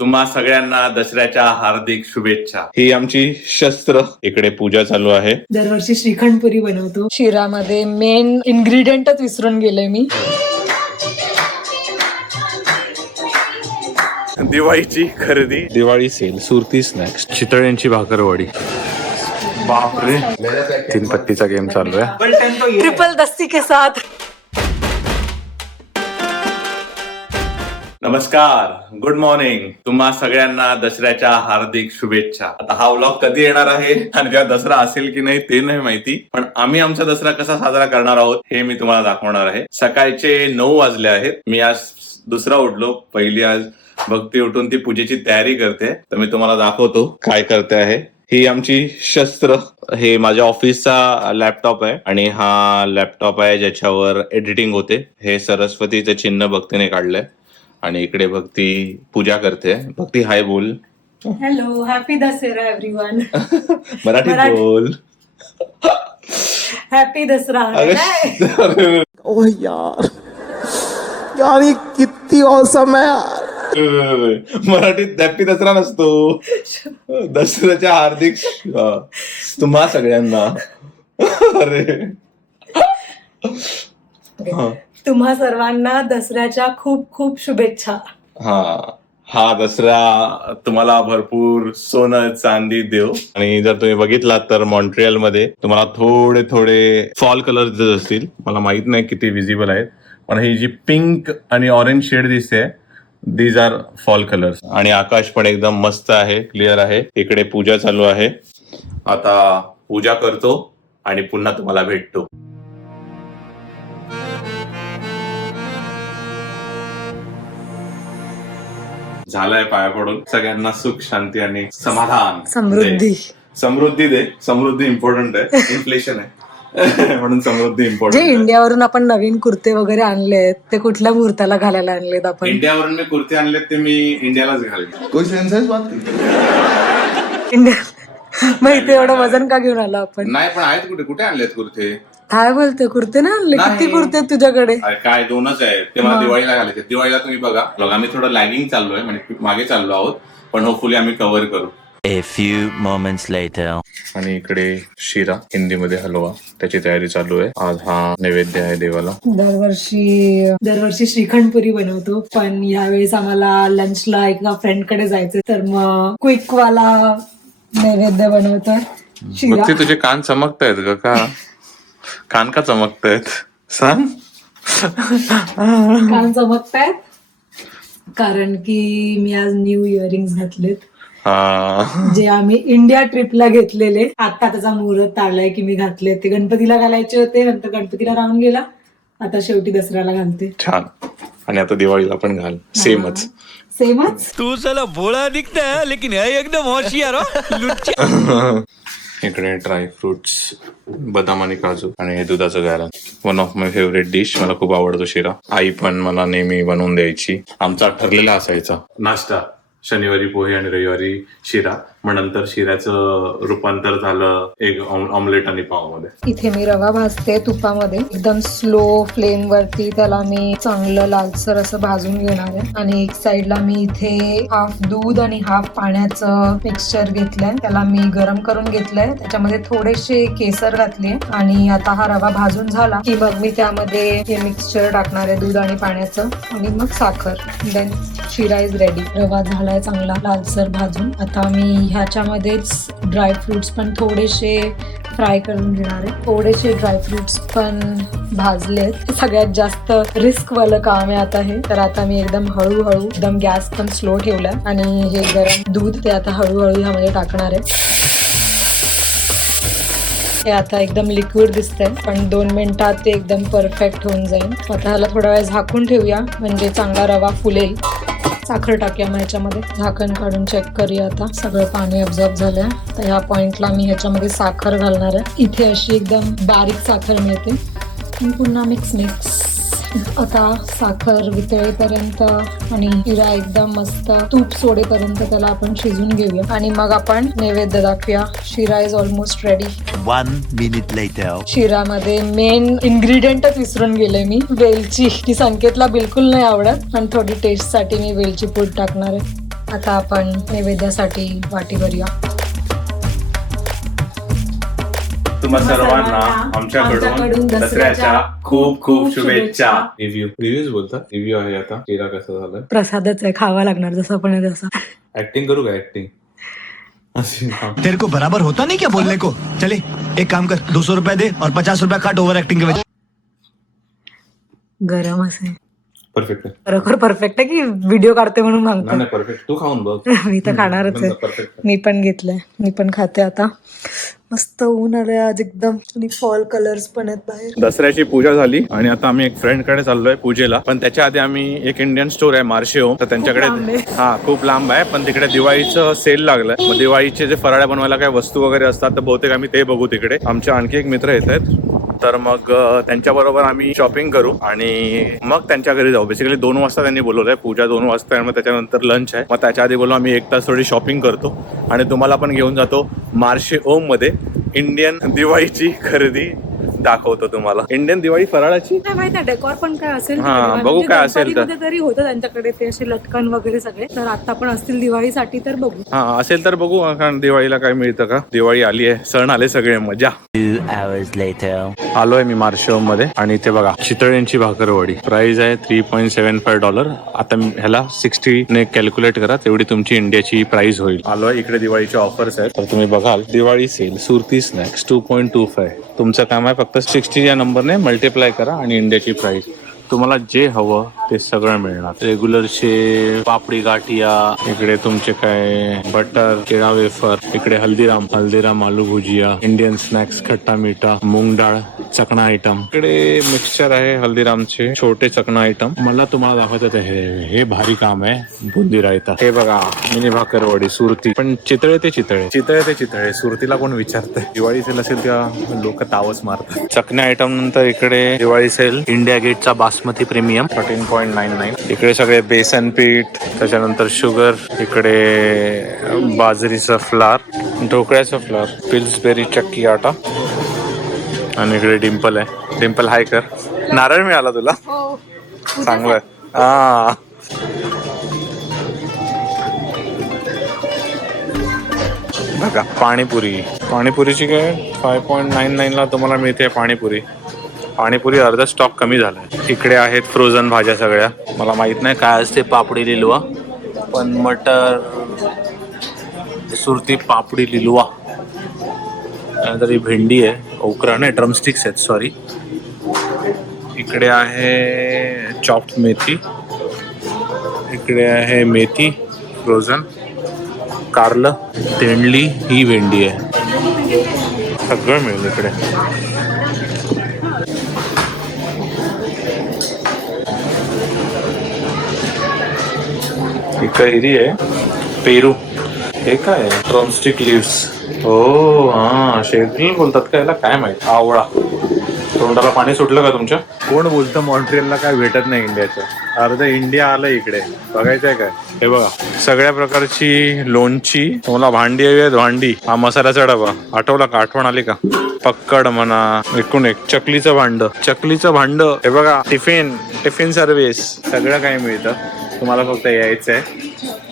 तुम्हा सगळ्यांना दसऱ्याच्या हार्दिक शुभेच्छा. ही आमची शस्त्र. इकडे पूजा चालू आहे. दरवर्षी श्रीखंड पुरी बनवतो. शिरामध्ये मेन इन्ग्रेडियंटच विसरून गेले मी. दिवाळीची खरेदी, दिवाळी सेल, सुरती स्नॅक्स, चितळ्यांची भाकरवडी. बापरे, 3 पत्तीचा गेम चालू आहे. ट्रिपल दस्ती के साथ. नमस्कार, गुड मॉर्निंग. तुम्हा सगळ्यांना दसऱ्याच्या हार्दिक शुभेच्छा. आता हा व्लॉग कधी येणार आहे आणि जेव्हा दसरा असेल की नाही ते नाही माहिती, पण आम्ही आमचा दसरा कसा साजरा करणार आहोत हे मी तुम्हाला दाखवणार आहे. सकाळचे 9 वाजले आहेत. मी आज दुसरा उठलो. पहिली आज भक्ती उठून ती पूजेची तयारी करते, तर मी तुम्हाला दाखवतो काय करते आहे. ही आमची शस्त्र. हे माझ्या ऑफिसचा लॅपटॉप आहे आणि हा लॅपटॉप आहे ज्याच्यावर एडिटिंग होते. हे सरस्वतीचं चिन्ह भक्तीने काढलंय आणि इकडे भक्ती पूजा करते. भक्ती हाय बोल. Hello, happy Dussehra everyone. मराठीत बोल. हॅपी दसरा. ओ यार यार ये किती औसम है यार. मराठीत हॅपी दसरा नसतो. दसऱ्याच्या हार्दिक तुम्हा सगळ्यांना. अरे तुम्हा सर्वांना दसऱ्याच्या खूप खूप शुभेच्छा. हा दसरा तुम्हाला भरपूर सोनं चांदी देव. आणि जर तुम्ही बघितलात तर मॉन्ट्रियल मध्ये तुम्हाला थोडे थोडे फॉल कलर दिसत असतील. मला माहित नाही किती विजिबल आहेत, पण ही जी पिंक आणि ऑरेंज शेड दिसते दीज आर फॉल कलर्स. आणि आकाश पण एकदम मस्त आहे, क्लिअर आहे. इकडे पूजा चालू आहे. आता पूजा करतो आणि पुन्हा तुम्हाला भेटतो. झालंय पाया पडून. सगळ्यांना सुख, शांती आणि समाधान, समृद्धी दे. समृद्धी इम्पॉर्टंट आहे. इन्फ्लेशन आहे म्हणून समृद्धी जे इम्पॉर्टंट. इंडियावरून आपण नवीन कुर्ते वगैरे आणलेत ते कुठल्या मुहूर्ताला घालायला आणलेत आपण? इंडियावरून मी कुर्ते आणलेत ते मी इंडियालाच घालेन. कोई सेंस है इस बात की? इंडिया मग इथे एवढं वजन का घेऊन आलो आपण? नाही पण आहेत कुठे कुठे आणलेत कुर्ते? काय बोलते, कुर्ते नाही आणले? नाही. किती कुर्ते आहेत तुझ्याकडे? अरे काय 2च आहेत. ते मला दिवाळीला घालायचे. दिवाळीला तुम्ही बघा, आम्ही थोडं लॅगिंग चाललोय, म्हणजे मागे चाललो आहोत, पण होपफुली आम्ही कव्हर करू. A few moments later. आणि इकडे शिरा, हिंदीमध्ये हलवा, त्याची तयारी चालू आहे. आज हा नैवेद्य आहे देवाला. दरवर्षी श्रीखंड पुरी बनवतो, पण यावेळेस आम्हाला लंचला एका फ्रेंड कडे जायचं, तर मग क्विक वाला नैवेद्य बनवतोय. मग ते तुझे कान चमकतायत का? कान का चमकतायत सांग. कान चमकतायत कारण की मी आज न्यू इयरिंग्स घातलेत, जे आम्ही इंडिया ट्रिपला घेतलेले. आता त्याचा मुहूर्त आलाय की मी घातले. ते गणपतीला घालायचे होते, नंतर गणपतीला राहून गेला, आता शेवटी दसऱ्याला घालते. छान. आणि आता दिवाळीला पण घाल. सेमच. तू साला भोळा दिखता है लेकिन है एकदम होशियार हो. लुच्चा. इकडे ड्राय फ्रुट्स, बदाम आणि काजू, आणि हे दुधाचं गारण. One of my favourite dish. मला खूप आवडतो शिरा. आई पण मला नेहमी बनवून द्यायची. आमचा ठरलेला असायचा नाश्ता, शनिवारी पोहे आणि रविवारी शिरा. मग नंतर शिऱ्याचं रूपांतर झालं एग ऑमलेट आणि पाव मध्ये. इथे मी रवा भाजते तुपामध्ये, एकदम स्लो फ्लेम वरती त्याला मी चांगलं लालसर असं भाजून घेणार आहे. आणि एक साइडला मी इथे हाफ दूध आणि हाफ पाण्याचं मिक्सचर घेतलंय, त्याला मी गरम करून घेतलंय. त्याच्यामध्ये थोडेसे केसर घातले आणि आता हा रवा भाजून झाला की मग मी त्यामध्ये हे मिक्सचर टाकणार आहे, दूध आणि पाण्याचं, आणि मग साखर. देन शिरा इज रेडी. रवा झालाय चांगला लालसर भाजून. आता मी ह्याच्यामध्येच ड्रायफ्रुट्स पण थोडेसे फ्राय करून घेणार आहे. थोडेसे ड्रायफ्रुट्स पण भाजलेत. सगळ्यात जास्त रिस्क वालं काम आहे आता हे. तर आता मी एकदम हळूहळू, एकदम गॅस पण स्लो ठेवलाय आणि हे गरम दूध ते आता हळूहळू ह्यामध्ये टाकणार आहे. हे आता एकदम लिक्विड दिसतंय, पण 2 मिनिटात ते एकदम परफेक्ट होऊन जाईल. आता ह्याला थोडा वेळ झाकून ठेवूया, म्हणजे चांगला रवा फुलेल. साखर टाकूया मग ह्याच्यामध्ये. झाकण काढून चेक करूया. आता सगळं पाणी ऑब्झर्व झालंय. तर ह्या पॉइंटला मी ह्याच्यामध्ये साखर घालणार आहे. इथे अशी एकदम बारीक साखर मिळते. पुन्हा मिक्स. आता साखर वितळेपर्यंत आणि शिरा एकदम मस्त तूप सोडेपर्यंत त्याला आपण शिजून घेऊया आणि मग आपण नैवेद्य दाखवूया. Sheera is almost ready. 1 minute later. शिरामध्ये मेन इन्ग्रेडियंटच विसरून गेले मी, वेलची. ती संकेतला बिलकुल नाही आवडत, पण थोडी टेस्ट साठी मी वेलची पूड टाकणार आहे. आता आपण नैवेद्यासाठी वाटी भरूया. तुम्हा सर्वांना आमच्याकडून दसऱ्याच्या खूप खूप शुभेच्छा. रिव्ह्यूज बोलतात. रिव्ह्यू आहे आता केला कसा झालाय. प्रसादच आहे, खावा लागणार जसं आपण आहे तसं. ऍक्टिंग करू का ऍक्टिंग? तेरे को बराबर होता नहीं क्या बोलने को? चले एक काम कर, 200 रुपया दे और 50 रुपया काट ओवर एक्टिंग के वजह. गरम असे परफेक्ट आहे. खरोखर परफेक्ट आहे की व्हिडिओ काढते म्हणून मागतो. नाही परफेक्ट. तू खाऊन बघ. मी तर खाणारच आहे. परफेक्ट. मी पण घेतलंय, मी पण खाते आता. मस्त ऊन आलंय आज एकदम आणि फॉल कलर्स पण आहेत बाहेर. दसऱ्याची पूजा झाली आणि आता आम्ही एक फ्रेंड कडे चाललोय पूजेला. पण त्याच्या आधी आम्ही एक इंडियन स्टोर आहे मार्शे होम, तर त्यांच्याकडे खूप लांब आहे, पण तिकडे दिवाळीचं सेल लागलंय. मग दिवाळीचे जे फराळ्या बनवायला काही वस्तू वगैरे असतात तर बहुतेक आम्ही ते बघू तिकडे. आमचे आणखी एक मित्र येत आहेत, तर मग त्यांच्याबरोबर आम्ही शॉपिंग करू आणि मग त्यांच्या घरी जाऊ. बेसिकली 2 वाजता त्यांनी बोलवलंय, पूजा 2 वाजता आहे, मग त्याच्यानंतर लंच आहे. मग त्याच्या आधी बोलू आम्ही 1 तास थोडी शॉपिंग करतो आणि तुम्हाला पण घेऊन जातो मार्शे होम मध्ये. इंडियन दिवाळीची खरेदी दाखवतो तुम्हाला. इंडियन दिवाळी फराळाची काय माहिती डेकोर पण काय असेल बघू काय असेल तर. तरी होतं त्यांच्याकडे ते असे लटकन वगैरे सगळे, तर आता पण असतील दिवाळीसाठी तर बघू. असेल तर बघू. कारण दिवाळीला काय मिळतं का? दिवाळी आली आहे, सण आले सगळे, मजा. 2 hours later. आलोय मी मार्शे होम मध्ये आणि इथे बघा चितळ्यांची भाकरवडी. प्राइस आहे $3.75. आता ह्याला 60 ने कॅल्क्युलेट करा, तेवढी तुमची इंडियाची प्राइस होईल. आलोय इकडे दिवाळीचे ऑफर्स आहेत, तर तुम्ही बघाल. Diwali sale Surti snacks 2.25. तुमचं काम आहे फक्त 60 या नंबरने मल्टिप्लाय करा आणि इंडियाची प्राइस. तुम्हाला जे हवं ते सगळं मिळणार. रेग्युलर शेव, पापडी गाठिया, इकडे तुमचे काय बटर, केळा वेफर, इकडे हल्दीराम आलू भुजिया, इंडियन स्नॅक्स खट्टा मीठा, मूंग डाळ चकना आयटम. इकडे मिक्सचर आहे हल्दीरामचे छोटे चकना आयटम. मला तुम्हाला दाखवत हे भारी काम आहे. बुंदी रायता. हे बघा मिनी भाकरवडी सुरती. पण चितळे ते चितळे सुरतीला कोण विचारतंय? दिवाळी सेल असेल तेव्हा लोक तावच मारतात. चकना आयटम नंतर इकडे दिवाळी सेल इंडिया गेटचा बासमती प्रीमियम 13.99. इकडे सगळे बेसन पीठ, त्याच्यानंतर शुगर, इकडे बाजरीचं फ्लार, ढोकळ्याचं फ्लार, पिल्सबेरी चक्की आटा आणि इकडे डिंपल आहे. डिंपल हाय कर. नारळ मिळाला तुला? चांगलं. बघा पाणीपुरीची काय 5.99 ला तुम्हाला मिळते पाणीपुरी अर्धा स्टॉक कमी झालाय. इकडे आहेत फ्रोझन भाज्या सगळ्या. मला माहित नाही काय असते पापडी लिलवा, पण मटर सुरती पापडी लिलवा. तरी भेंडी आहे, ओकरा नाही, ड्रमस्टिक्स आहेत सॉरी. इकडे आहे चॉप्ड मेथी, इकडे आहे मेथी फ्रोझन, कारलं, तेंडली, ही भेंडी आहे. सगळं मिळेल इकडे. कैरी आहे, पेरू. हे काय ड्रमस्टिक लिव्स. हो शेड्यूल बोलतात का याला, काय माहिती. आवळा. तोंडाला पाणी सुटलं का तुमच्या? कोण बोलतं मॉन्ट्रियलला काय भेटत नाही इंडियाचं? अर्ध इंडिया आलं इकडे. बघायचंय काय? हे बघा सगळ्या प्रकारची लोणची. तुम्हाला भांडी हवी आहेत? भांडी. हा मसाल्याचा डबा. आठवला का? आठवण आली का? पक्कड म्हणा. एकूण एक चकलीचं भांड. हे बघा टिफिन सर्व्हिस. सगळं काही मिळतं. तुम्हाला फक्त यायचं आहे.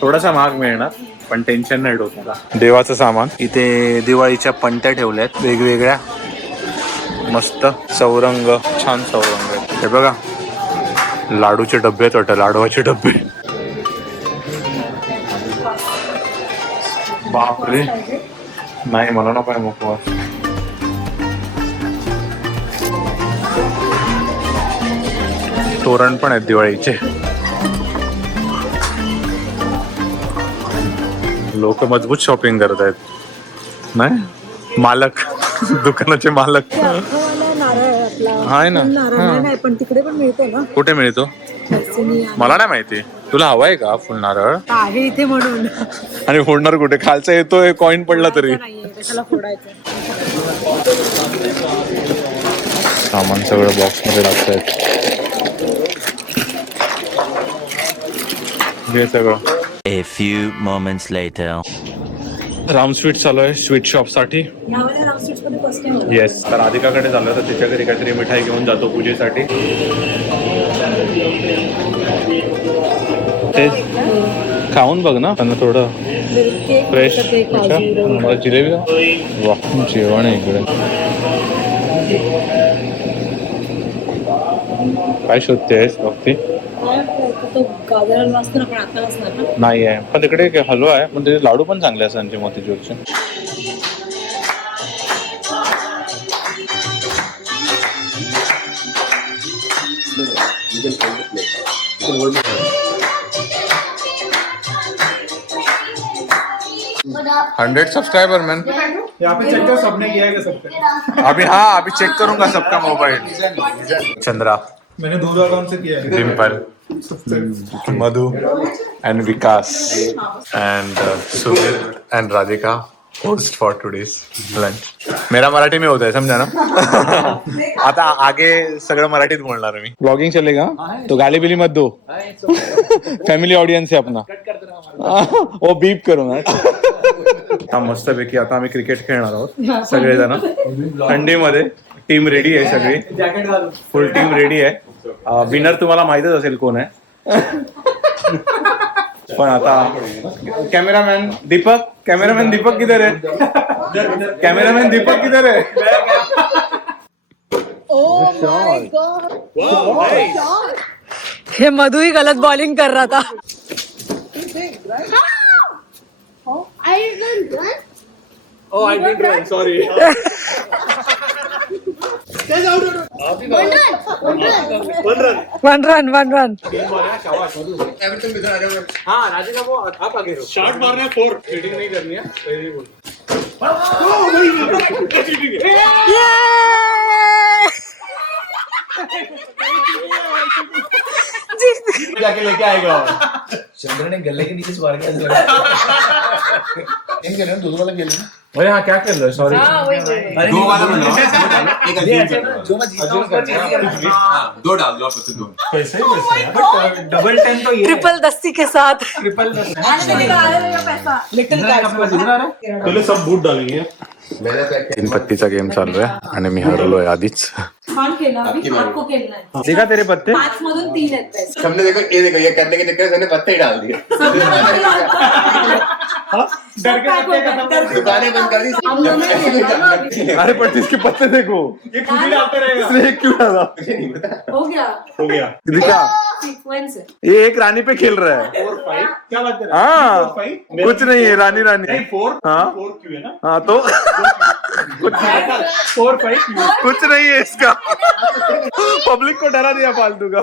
थोडासा महाग मिळणार पण टेन्शन नाही डोक्याला. देवाचं सामान. इथे दिवाळीच्या पंट्या ठेवल्यात वेगवेगळ्या, मस्त चौरंग, छान चौरंग आहेत. हे बघा लाडूचे डबे आहेत वाटतं, लाडवाचे डबे. बापरे, नाही मला नको आहे मुखवास. तोरण पण आहेत दिवाळीचे. लोक मजबूत शॉपिंग करत आहेत. नाही मालक, दुकानाचे मालक आहे ना. पण तिकडे पण मिळतो ना. कुठे मिळतो मला नाही माहिती. तुला हवाय का फुल नारळ? आहे इथे म्हणून. आणि फोडणार कुठे? खालचा येतोय कॉइन पडला तरी. सामान सगळं बॉक्स मध्ये टाकतायत. हे सगळं. A few moments later. Ram sweet चालू आहे स्वीट शॉप साठी. येस. तर राधिकाकडे चालू तर तिच्या घरी काहीतरी मिठाई घेऊन जातो पूजेसाठी. खाऊन बघ ना त्यांना थोडं फ्रेश. मला जिलेबी का? वा, जेवण आहे इकडे. काय शोधतेस बघते? नाही आहे पण तिकडे हलवा आहे पण त्याचे लाडू पण चांगले असतात मोतीचूरचे. $100 सब्सक्राइबर मैन. यहाँ पे चेक कर सबने किया है क्या सबका? अभी चेक करूंगा सबका मोबाइल. चंद्रा, मैंने दूध अकाउंट से किया है. Dimple, Madhu and Vikas and Sunil and Radhika host for today's lunch. मेरा मराठी में होता है समझा ना. आता आगे सगळं मराठीत बोलणार मी. ब्लॉगिंग चलेगा तो गाली बिली मत दो. फॅमिली ऑडियन्स है अपना. वो बीप करो ना. आता मस्तपैकी आता आम्ही क्रिकेट खेळणार आहोत सगळेजण. थंडीमध्ये टीम रेडी आहे सगळी. फुल टीम रेडी आहे. विनर तुम्हाला माहितच असेल कोण आहे. पण आता कॅमेरामॅन दीपक किधर है? कैमरामैन दीपक किधर है? हे मधु ही गलत बॉलिंग कर रहा था. One run. शॉट मारना है 4. फील्डिंग नहीं करनी है. Very good. जाके लेके आएगा. चंद्र ने गले के नीचे से मार दिया. इन खेल दूध वाला खेल. अरे हाँ क्या खेल रहे? सॉरी. दो वाला बना. जो मैं जीता हूं 2 डाल दो. आप 2 पैसे डबल 10 तो ये ट्रिपल दस्ती के साथ. पहले सब बूट डालेंगे. 3 पत्तीचा गेम चालू आहे आणि मी हरलोय आधीच. देखा तेरे पत्ते 5 मधून 3 आहेत. हमने देखो ये करने के चक्कर में मैंने पत्ते ही डाल दिए. दुकानें बंद कर दी. अरे पण इसके पत्ते देखो. ये खुद ही डालते रहेगा. इसने एक क्यों डाला? हो गया दिखा सिक्वेंस है. ये एक रानी पे खेल रहा है. 4-5 क्या बात कर रहे हैं? हाँ कुछ नहीं है. रानी नहीं 4 हाँ 4 क्यों है ना. हाँ तो 4-5 क्यों. कुछ नहीं है इसका. पब्लिक को डरा दिया फालतू का.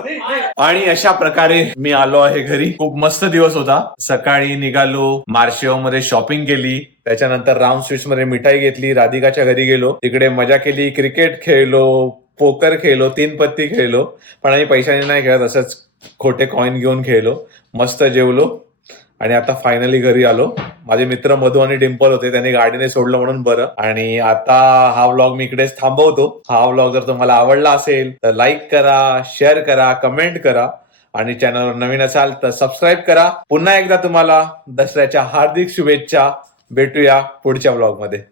आणि अशा प्रकारे मी आलो आहे घरी. खूप मस्त दिवस होता. सकाळी निघालो, मार्शेव मध्ये शॉपिंग केली, त्याच्यानंतर राऊंड स्वीट्स मध्ये मिठाई घेतली, राधिकाच्या घरी गेलो, तिकडे मजा केली, क्रिकेट खेळलो, पोकर खेळलो, 3 पत्ती खेळलो. पण आम्ही पैशाने नाही खेळत, असंच खोटे कॉइन घेऊन खेळलो. मस्त जेवलो आणि आता फायनली घरी आलो. माझे मित्र मधु आणि डिम्पल होते, त्यांनी गाडीने सोडलं म्हणून बरं. आणि आता हा व्लॉग मी इकडेच थांबवतो. हा व्लॉग जर तुम्हाला आवडला असेल तर लाईक करा, शेअर करा, कमेंट करा आणि चॅनलवर नवीन असाल तर सबस्क्राईब करा. पुन्हा एकदा तुम्हाला दसऱ्याच्या हार्दिक शुभेच्छा. भेटूया पुढच्या व्लॉग मध्ये.